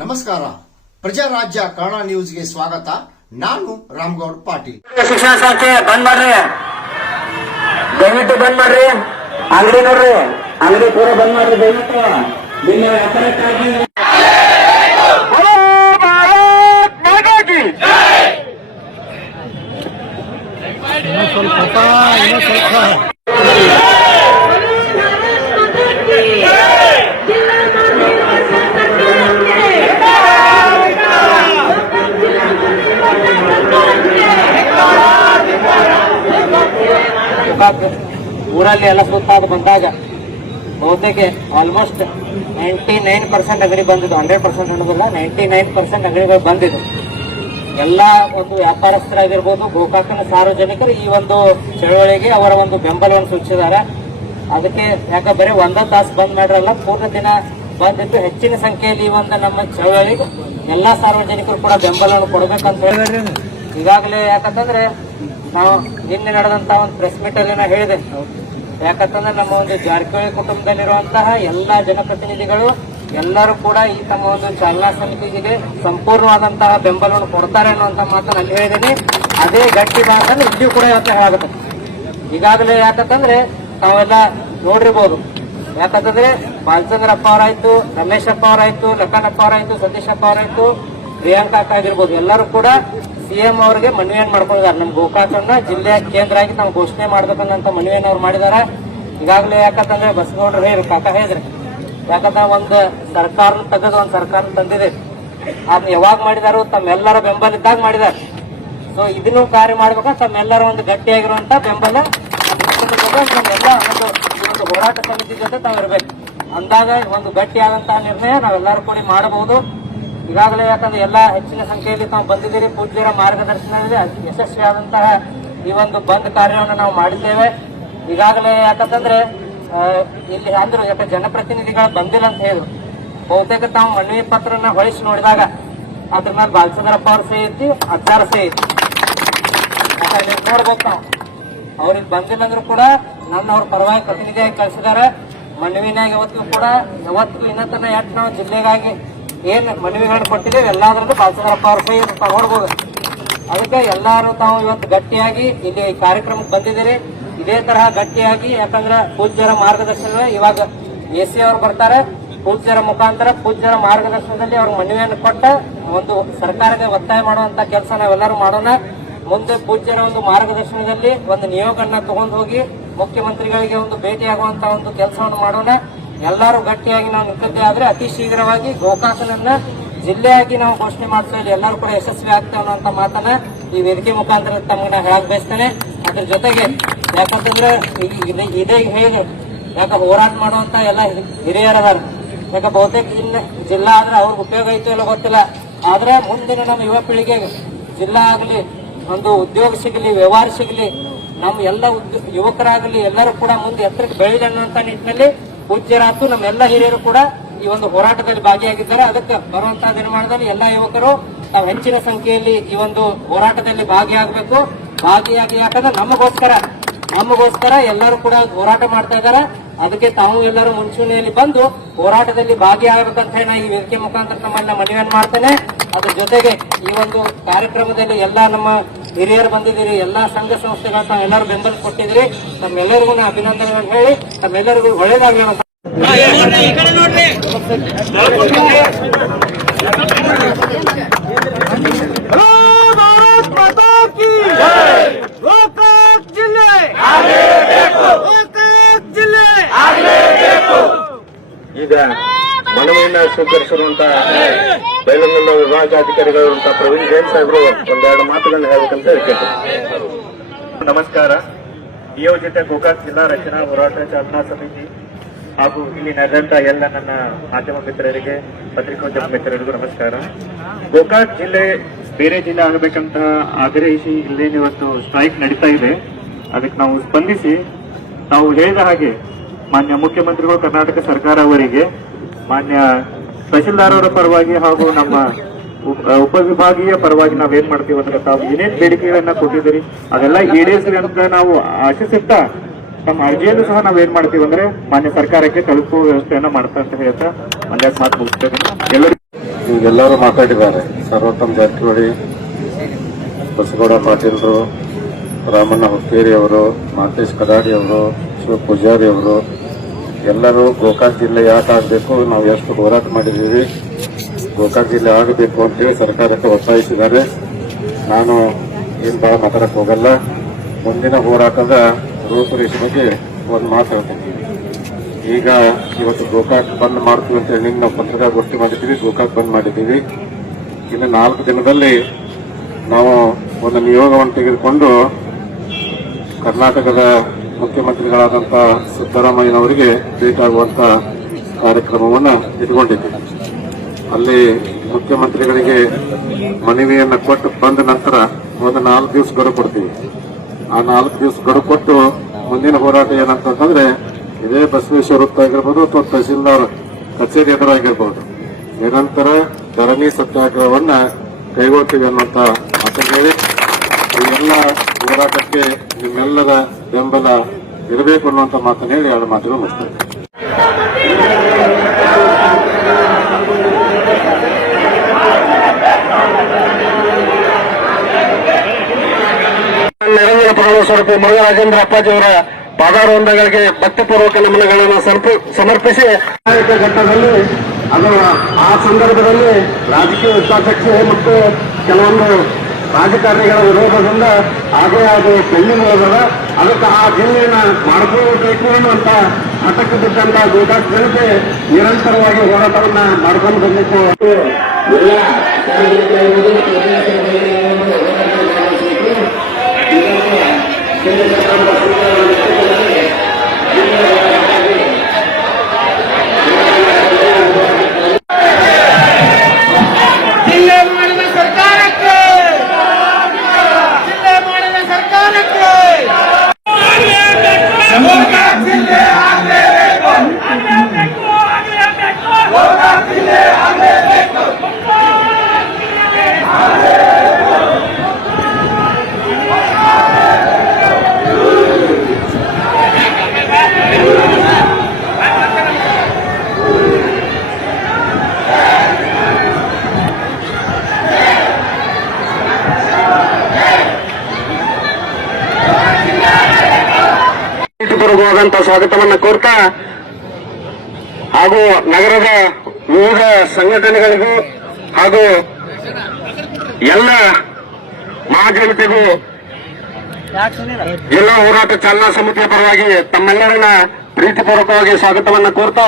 ನಮಸ್ಕಾರ, ಪ್ರಜಾರಾಜ್ಯ ಕನ್ನಡ ನ್ಯೂಸ್ಗೆ ಸ್ವಾಗತ. ನಾನು ರಾಮಗೌಡ ಪಾಟೀಲ್. ಶಿಕ್ಷಣ ಸಂಸ್ಥೆ ಬಂದ್ ಮಾಡ್ರಿ, ದಯವಿಟ್ಟು ಬಂದ್ ಮಾಡ್ರಿ. ಅಂಗಡಿ ನೋಡ್ರಿ, ಅಂಗಡಿ ಪೂರ ಬಂದ್ ಮಾಡ್ರಿ ದಯವಿಟ್ಟು. ನಿಮ್ಮ ವ್ಯಾಪಾರಕ್ಕಾಗಿ ಊರಲ್ಲಿ ಎಲ್ಲ ಸುತ್ತಾದ ಬಂದಾಗ ಬಹುತೇಕ ಆಲ್ಮೋಸ್ಟ್ 99% ಅಂಗಡಿ ಬಂದಿದ್ದು. 100% ಅನ್ನೋದಿಲ್ಲ, 99% ಅಂಗಡಿಗಳು ಬಂದಿದ್ದು. ಎಲ್ಲ ಒಂದು ವ್ಯಾಪಾರಸ್ಥರಾಗಿರ್ಬೋದು, ಗೋಕಾಕನ ಸಾರ್ವಜನಿಕರು ಈ ಒಂದು ಚಳವಳಿಗೆ ಅವರ ಒಂದು ಬೆಂಬಲವನ್ನು ಸೂಚಿಸಿದ್ದಾರೆ. ಅದಕ್ಕೆ ಯಾಕೆ ಬರೀ ಒಂದೊಂದು ತಾಸು ಬಂದ್ ಮಾಡ್ರಲ್ಲ, ಪೂರ್ಣ ದಿನ ಬಂದಿದ್ದು ಹೆಚ್ಚಿನ ಸಂಖ್ಯೆಯಲ್ಲಿ ಈ ಒಂದು ನಮ್ಮ ಚಳವಳಿಗೆ ಎಲ್ಲಾ ಸಾರ್ವಜನಿಕರು ಕೂಡ ಬೆಂಬಲವನ್ನು ಕೊಡಬೇಕಂತ ಹೇಳಿದ್ರೆ ಈಗಾಗಲೇ ಯಾಕಂತಂದ್ರೆ ನಾವು ನಿನ್ನೆ ನಡೆದಂತಹ ಒಂದು ಪ್ರೆಸ್ ಮೀಟ್ ಅಲ್ಲಿ ನಾ ಹೇಳಿದೆ. ಯಾಕಂತಂದ್ರೆ ನಮ್ಮ ಒಂದು ಜಾರಕಿಹೊಳಿ ಕುಟುಂಬದಲ್ಲಿರುವಂತಹ ಎಲ್ಲಾ ಜನಪ್ರತಿನಿಧಿಗಳು ಎಲ್ಲರೂ ಕೂಡ ಈ ತಮ್ಮ ಒಂದು ಚಾಲನಾ ಸಮಿತಿಗೆ ಸಂಪೂರ್ಣವಾದಂತಹ ಬೆಂಬಲವನ್ನು ಕೊಡ್ತಾರೆ ಅನ್ನುವಂತ ಮಾತನ್ನು ಅಲ್ಲಿ ಹೇಳಿದ್ದೀನಿ. ಅದೇ ಗಟ್ಟಿ ಮಾತನ್ನು ಇಲ್ಲಿಯೂ ಕೂಡ ಇವತ್ತು ಹೇಳಾಗುತ್ತೆ. ಈಗಾಗಲೇ ಯಾಕಂತಂದ್ರೆ ತಾವೆಲ್ಲ ನೋಡಿರ್ಬೋದು. ಯಾಕಂತಂದ್ರೆ ಬಾಲಚಂದ್ರಪ್ಪ ಅವರಾಯ್ತು, ರಮೇಶ್ ಅಪ್ಪ ಅವರಾಯ್ತು, ಲಖನಪ್ಪ ಅವರಾಯ್ತು, ಸತೀಶ್ ಅಪ್ಪ ಅವರಾಯ್ತು, ಪ್ರಿಯಾಂಕಾ ಅಕ್ಕ ಆಗಿರ್ಬೋದು, ಎಲ್ಲರೂ ಕೂಡ ಸಿಎಂ ಅವರಿಗೆ ಮನವಿಯನ್ನು ಮಾಡ್ಕೊಂಡಿದ್ದಾರೆ. ನಮ್ಮ ಗೋಕಾಕನ್ನ ಜಿಲ್ಲೆಯ ಕೇಂದ್ರ ಆಗಿ ನಾವು ಘೋಷಣೆ ಮಾಡ್ಬೇಕನ್ನಂತ ಮನವಿಯನ್ನು ಅವ್ರು ಮಾಡಿದ್ದಾರೆ. ಈಗಾಗಲೇ ಯಾಕಂತಂದ್ರೆ ಬಸವಗೌಡರು ಹೇಳಿ ಕಾಕ ಹೇಳಿದ್ರೆ, ಯಾಕಂದ್ರೆ ಒಂದು ಸರ್ಕಾರ ತೆಗೆದು ಒಂದು ಸರ್ಕಾರ ತಂದಿದೆ. ಅದನ್ನ ಯಾವಾಗ ಮಾಡಿದಾರು, ತಮ್ಮೆಲ್ಲರ ಬೆಂಬಲ ಇದ್ದಾಗ ಮಾಡಿದ್ದಾರೆ. ಸೊ ಇದನ್ನು ಕಾರ್ಯ ಮಾಡ್ಬೇಕು, ತಮ್ಮೆಲ್ಲರ ಒಂದು ಗಟ್ಟಿಯಾಗಿರುವಂತ ಬೆಂಬಲ ನಮ್ಮೆಲ್ಲ ಒಂದು ಹೋರಾಟ ಸಮಿತಿ ಜೊತೆ ತಾವಿರ್ಬೇಕು. ಅಂದಾಗ ಒಂದು ಗಟ್ಟಿಯಾದಂತಹ ನಿರ್ಣಯ ನಾವೆಲ್ಲರೂ ಕೂಡ ಮಾಡಬಹುದು. ಈಗಾಗಲೇ ಯಾಕಂದ್ರೆ ಎಲ್ಲ ಹೆಚ್ಚಿನ ಸಂಖ್ಯೆಯಲ್ಲಿ ತಾವು ಬಂದಿದ್ದೀರಿ. ಪೂಜ್ಯರ ಮಾರ್ಗದರ್ಶನದಲ್ಲಿ ಯಶಸ್ವಿಯಾದಂತಹ ಈ ಒಂದು ಬಂದ್ ಕಾರ್ಯವನ್ನು ನಾವು ಮಾಡಿದ್ದೇವೆ. ಈಗಾಗಲೇ ಯಾಕಂತಂದ್ರೆ ಇಲ್ಲಿ ಅಂದ್ರು ಯಾಕೆ ಜನಪ್ರತಿನಿಧಿಗಳು ಬಂದಿಲ್ಲ ಅಂತ ಹೇಳಿದ್ರು. ಬಹುತೇಕ ತಾವು ಮನವಿ ಪತ್ರನ ಹೊಳಿಸಿ ನೋಡಿದಾಗ ಅದ್ರ ಮೇಲೆ ಬಾಲಚಂದ್ರಪ್ಪ ಅವ್ರ ಸಹಿ ಐತಿ, ಅಚ್ಚಾರ ಸಹಿ ಐತಿ. ಯಾಕಂದ್ರೆ ನೋಡ್ಬೇಕು, ನಾವು ಅವ್ರಿಗೆ ಬಂದಿಲ್ಲ ಅಂದ್ರೂ ಕೂಡ ನನ್ನವ್ರ ಪರವಾಗಿ ಪ್ರತಿನಿಧಿಯಾಗಿ ಕಳಿಸಿದ್ದಾರೆ. ಮನವಿನಾಗ ಯಾವತ್ತಿಗೂ ಇನ್ನತನ ಯಾಕೆ ನಾವು ಜಿಲ್ಲೆಗಾಗಿ ಏನ್ ಮನವಿಗಳನ್ನು ಕೊಟ್ಟಿದ್ದೇವೆ ಎಲ್ಲಾದ್ರಲ್ಲೂ ಬಾಲಚಂದ್ರಪ್ಪ ಅವ್ರ ಕೈ ನೋಡ್ಬೋದು. ಅದಕ್ಕೆ ಎಲ್ಲಾರು ತಾವು ಇವತ್ತು ಗಟ್ಟಿಯಾಗಿ ಇಲ್ಲಿ ಕಾರ್ಯಕ್ರಮಕ್ಕೆ ಬಂದಿದ್ದೀರಿ. ಇದೇ ತರಹ ಗಟ್ಟಿಯಾಗಿ, ಯಾಕಂದ್ರೆ ಪೂಜ್ಯರ ಮಾರ್ಗದರ್ಶನ ಇವಾಗ ಎಸಿ ಅವರು ಬರ್ತಾರೆ. ಪೂಜ್ಯರ ಮುಖಾಂತರ ಪೂಜ್ಯರ ಮಾರ್ಗದರ್ಶನದಲ್ಲಿ ಅವ್ರ ಮನವಿಯನ್ನು ಕೊಟ್ಟ ಒಂದು ಸರ್ಕಾರಕ್ಕೆ ಒತ್ತಾಯ ಮಾಡುವಂತ ಕೆಲಸ ನಾವೆಲ್ಲರೂ ಮಾಡೋಣ. ಮುಂದೆ ಪೂಜ್ಯರ ಒಂದು ಮಾರ್ಗದರ್ಶನದಲ್ಲಿ ಒಂದು ನಿಯೋಗನ್ನ ತಗೊಂಡು ಹೋಗಿ ಮುಖ್ಯಮಂತ್ರಿಗಳಿಗೆ ಒಂದು ಭೇಟಿಯಾಗುವಂತ ಒಂದು ಕೆಲಸವನ್ನು ಮಾಡೋಣ. ಎಲ್ಲರೂ ಗಟ್ಟಿಯಾಗಿ ನಾವು ನಿಂತದ್ದೇ ಆದ್ರೆ ಅತಿ ಶೀಘ್ರವಾಗಿ ಗೋಕಾಕನನ್ನ ಜಿಲ್ಲೆಯಾಗಿ ನಾವು ಘೋಷಣೆ ಮಾಡ್ತಾ ಇದ್ದೀವಿ. ಎಲ್ಲರೂ ಕೂಡ ಯಶಸ್ವಿ ಆಗ್ತೇವೆ ಅನ್ನೋ ಮಾತನ್ನ ಈ ವೇದಿಕೆ ಮುಖಾಂತರ ತಮಗೆ ಹೇಳಕ್ ಬಯಸ್ತೇನೆ. ಅದ್ರ ಜೊತೆಗೆ ಯಾಕಂತಂದ್ರೆ ಇದೇ ಹೇಗೆ ಯಾಕ ಹೋರಾಟ ಮಾಡುವಂತ ಎಲ್ಲ ಹಿರಿಯರದಾರ. ಯಾಕ ಬಹುತೇಕ ಇನ್ನು ಜಿಲ್ಲಾ ಆದ್ರೆ ಅವ್ರಿಗೆ ಉಪಯೋಗ ಐತೋ ಇಲ್ಲ ಗೊತ್ತಿಲ್ಲ. ಆದ್ರೆ ಮುಂದಿನ ನಮ್ಮ ಯುವ ಪೀಳಿಗೆಗೆ ಜಿಲ್ಲಾ ಆಗ್ಲಿ, ಒಂದು ಉದ್ಯೋಗ ಸಿಗಲಿ, ವ್ಯವಹಾರ ಸಿಗಲಿ, ನಮ್ಮ ಎಲ್ಲ ಯುವಕರಾಗಲಿ ಎಲ್ಲರೂ ಕೂಡ ಮುಂದೆ ಎತ್ತರಕ್ಕೆ ಬೆಳೆಯಲಿ ಅನ್ನುವಂತ ನಿಟ್ಟಿನಲ್ಲಿ ಪೂಜ್ಯರಾತು ನಮ್ಮೆಲ್ಲ ಹಿರಿಯರು ಕೂಡ ಈ ಒಂದು ಹೋರಾಟದಲ್ಲಿ ಭಾಗಿಯಾಗಿದ್ದಾರೆ. ಅದಕ್ಕೆ ಬರುವಂತಹ ದಿನಮಾನದಲ್ಲಿ ಎಲ್ಲ ಯುವಕರು ತಾವು ಹೆಚ್ಚಿನ ಸಂಖ್ಯೆಯಲ್ಲಿ ಈ ಒಂದು ಹೋರಾಟದಲ್ಲಿ ಭಾಗಿಯಾಗಬೇಕು. ಭಾಗಿಯಾಗಿ ಯಾಕಂದ್ರೆ ನಮಗೋಸ್ಕರ ಎಲ್ಲರೂ ಕೂಡ ಹೋರಾಟ ಮಾಡ್ತಾ ಇದ್ದಾರೆ. ಅದಕ್ಕೆ ತಾವು ಎಲ್ಲರೂ ಮುಂಚೂಣಿಯಲ್ಲಿ ಬಂದು ಹೋರಾಟದಲ್ಲಿ ಭಾಗಿಯಾಗಬೇಕಂತ ಹೇಳಿ ಈ ವೇದಿಕೆ ಮುಖಾಂತರ ನಮ್ಮನ್ನ ಮನವಿಯನ್ನು ಮಾಡ್ತೇನೆ. ಅದ್ರ ಜೊತೆಗೆ ಈ ಒಂದು ಕಾರ್ಯಕ್ರಮದಲ್ಲಿ ಎಲ್ಲಾ ನಮ್ಮ ಹಿರಿಯರು ಬಂದಿದ್ದೀರಿ, ಎಲ್ಲಾ ಸಂಘ ಸಂಸ್ಥೆಗಳ ತಾವೆಲ್ಲರೂ ಬೆಂಬಲ ಕೊಟ್ಟಿದ್ದೀರಿ. ತಮ್ಮೆಲ್ಲರಿಗೂ ಅಭಿನಂದನೆಗಳನ್ನು ಹೇಳಿ ತಮ್ಮೆಲ್ಲರಿಗೂ ಒಳ್ಳೇದಾಗಲಿ. ಈಗ ಮನವಿಯನ್ನು ಸ್ವೀಕರಿಸಿರುವಂತಹ ಬೆಳಗಾವಿ ವಿಭಾಗಾಧಿಕಾರಿಗಳಂತಹ ಪ್ರವೀಣ್ ಜೈನ್ ಸಾಹೇಬರು ಒಂದೆರಡು ಮಾತುಗಳನ್ನು ಹೇಳಬೇಕಂತ ಹೇಳ್ತಾರೆ. ನಮಸ್ಕಾರ. ನಿಯೋಜಿತ ಗೋಕಾಕ್ ಜಿಲ್ಲಾ ರಚನಾ ಹೋರಾಟ ಚಾಲನಾ ಸಮಿತಿ ಹಾಗೂ ಇಲ್ಲಿ ನಡೆದಂತ ಎಲ್ಲ ನನ್ನ ಮಾಧ್ಯಮ ಮಿತ್ರರಿಗೆ, ಪತ್ರಿಕೋದ್ಯಮ ಮಿತ್ರರಿಗೂ ನಮಸ್ಕಾರ. ಗೋಕಾಕ್ ಜಿಲ್ಲೆ ಬೇರೆ ಜಿಲ್ಲೆ ಆಗಬೇಕಂತ ಆಗ್ರಹಿಸಿ ಇಲ್ಲೇನು ಇವತ್ತು ಸ್ಟ್ರೈಕ್ ನಡೀತಾ ಇದೆ. ಅದಕ್ಕೆ ನಾವು ಸ್ಪಂದಿಸಿ ನಾವು ಹೇಳಿದ ಹಾಗೆ ಮಾನ್ಯ ಮುಖ್ಯಮಂತ್ರಿಗಳು, ಕರ್ನಾಟಕ ಸರ್ಕಾರ ಅವರಿಗೆ, ಮಾನ್ಯ ತಹಶೀಲ್ದಾರ್ ಅವರ ಪರವಾಗಿ ಹಾಗೂ ನಮ್ಮ ಉಪವಿಭಾಗೀಯ ಪರವಾಗಿ ನಾವೇನ್ ಮಾಡ್ತೀವಿ ಅಂದ್ರೆ ತಾವು ಏನೇನ್ ಬೇಡಿಕೆಗಳನ್ನ ಕೊಟ್ಟಿದ್ದೀರಿ ಅದೆಲ್ಲ ಈಡೇರಿಸಿ ಅಂತ ನಾವು ಆಶಿಸುತ್ತಾ ತಮ್ಮ ಅರ್ಜಿಯನ್ನು ಸಹ ನಾವೇನ್ ಮಾಡ್ತೀವಿ ಅಂದ್ರೆ ಮಾನ್ಯ ಸರ್ಕಾರಕ್ಕೆ ತಲುಪುವ ವ್ಯವಸ್ಥೆಯನ್ನ ಮಾಡ್ತಾ ಅಂತ ಹೇಳ್ತಾ ಒಂದೇ ಮಾತು ಮುಗಿಸ್ತೇನೆ. ಈಗೆಲ್ಲರೂ ಮಾತಾಡಿದ್ದಾರೆ. ಸರ್ವೋತ್ತಮ್ ಜಾರಕಿಹೊಳಿ, ಬಸಗೌಡ ಪಾಟೀಲರು, ರಾಮಣ್ಣ ಹುಕ್ಕೇರಿ ಅವರು, ಮಾತೇಶ್ ಕದಾಡಿ ಅವರು, ಶಿವ ಪೂಜಾರಿ ಅವರು ಎಲ್ಲರೂ ಗೋಕಾಕ್ ಜಿಲ್ಲೆ ಯಾಕೆ ಆಗಬೇಕು, ನಾವು ಎಷ್ಟು ಹೋರಾಟ ಮಾಡಿದ್ದೀವಿ, ಗೋಕಾಕ್ ಜಿಲ್ಲೆ ಆಗಬೇಕು ಅಂತೇಳಿ ಸರ್ಕಾರಕ್ಕೆ ಒತ್ತಾಯಿಸಿದ್ದಾರೆ. ನಾನು ಏನು ಬಹಳ ಮಾತಾಡಕ್ಕೆ ಹೋಗಲ್ಲ. ಮುಂದಿನ ಹೋರಾಟದ ರೂಪುರೇಷೆ ಬಗ್ಗೆ ಒಂದು ಮಾತು ಹೇಳ್ತೀನಿ. ಈಗ ಇವತ್ತು ಗೋಕಾಕ್ ಬಂದ್ ಮಾಡ್ತೀವಿ ಅಂತ ಹೇಳಿ ನಾವು ಪತ್ರಿಕಾಗೋಷ್ಠಿ ಮಾಡಿದ್ದೀವಿ, ಗೋಕಾಕ್ ಬಂದ್ ಮಾಡಿದ್ದೀವಿ. ಇನ್ನು 4 ದಿನದಲ್ಲಿ ನಾವು ಒಂದು ನಿಯೋಗವನ್ನು ತೆಗೆದುಕೊಂಡು ಕರ್ನಾಟಕದ ಮುಖ್ಯಮಂತ್ರಿಗಳಾದಂಥ ಸಿದ್ದರಾಮಯ್ಯನವರಿಗೆ ಭೇಟಿಯಾಗುವಂತ ಕಾರ್ಯಕ್ರಮವನ್ನು ಇಟ್ಕೊಂಡಿದ್ದೀವಿ. ಅಲ್ಲಿ ಮುಖ್ಯಮಂತ್ರಿಗಳಿಗೆ ಮನವಿಯನ್ನು ಕೊಟ್ಟು ಬಂದ ನಂತರ ಒಂದು 4 ದಿವಸ ಗಡುವು ಕೊಡ್ತೀವಿ. ಆ 4 ದಿವಸ ಗಡುವು ಕೊಟ್ಟು ಮುಂದಿನ ಹೋರಾಟ ಏನಂತಂದ್ರೆ ಇದೇ ಬಸವೇಶ್ವರ ವೃತ್ತ ಆಗಿರ್ಬೋದು ಅಥವಾ ತಹಸೀಲ್ದಾರ್ ಕಚೇರಿ ಎದುರಾಗಿರ್ಬೋದು ನಿರಂತರ ಧರಣಿ ಸತ್ಯಾಗ್ರಹವನ್ನ ಕೈಗೊಳ್ತೀವಿ ಅನ್ನುವಂತ ಮಾತು ಹೇಳಿ ಈ ಎಲ್ಲ ಹೋರಾಟಕ್ಕೆ ನಿಮ್ಮೆಲ್ಲರ ಬೆಂಬಲ ಇರಬೇಕು ಅನ್ನುವಂತ ಮಾತನ್ನು ಹೇಳಿ 2 ಮಾತುಗಳು ಮುಗಿಸ್ತೇವೆ. ನಿರಂಜನ ಪ್ರಾಣ ಸ್ವರೂಪಿ ಮುರುಘರಾಜೇಂದ್ರ ಅಪ್ಪಾಜಿಯವರ ಪಾದಾರವಂದಗಳಿಗೆ ಭಕ್ತಿಪೂರ್ವಕ ನಮನಗಳನ್ನು ಸಮರ್ಪಿಸಿ ಘಟ್ಟದಲ್ಲಿ ಅದು ಆ ಸಂದರ್ಭದಲ್ಲಿ ರಾಜಕೀಯ ಹಿತಾಸಕ್ತಿ ಮತ್ತು ಕೆಲವೊಂದು ರಾಜಕಾರಣಿಗಳ ವಿರೋಧದಿಂದ ಹಾಗೆ ಅದು ಪೆಂಡಿಂಗ್ ಹೋಗದ ಅದಕ್ಕೆ ಆ ಜಿಲ್ಲೆಯನ್ನ ಮಾಡ್ಕೋಬೇಕು ಅನ್ನುವಂತ ಹಠಕ್ಕೆ ಬಿಟ್ಟಂತ ಗೋಕಾಕ್ ಜನತೆ ನಿರಂತರವಾಗಿ ಹೋರಾಟವನ್ನ ಮಾಡ್ಕೊಂಡು ಬಂದಿತ್ತು. ಪೂರ್ವಕವಾದಂತ ಸ್ವಾಗತವನ್ನು ಕೋರ್ತಾ ಹಾಗೂ ನಗರದ ವಿವಿಧ ಸಂಘಟನೆಗಳಿಗೂ ಹಾಗೂ ಎಲ್ಲ ಮಹಾಜನತೆಗೂ ಜಿಲ್ಲಾ ಹೋರಾಟ ಚಾಲನಾ ಸಮಿತಿಯ ಪರವಾಗಿ ತಮ್ಮೆಲ್ಲರನ್ನ ಪ್ರೀತಿಪೂರ್ವಕವಾಗಿ ಸ್ವಾಗತವನ್ನು ಕೋರ್ತಾ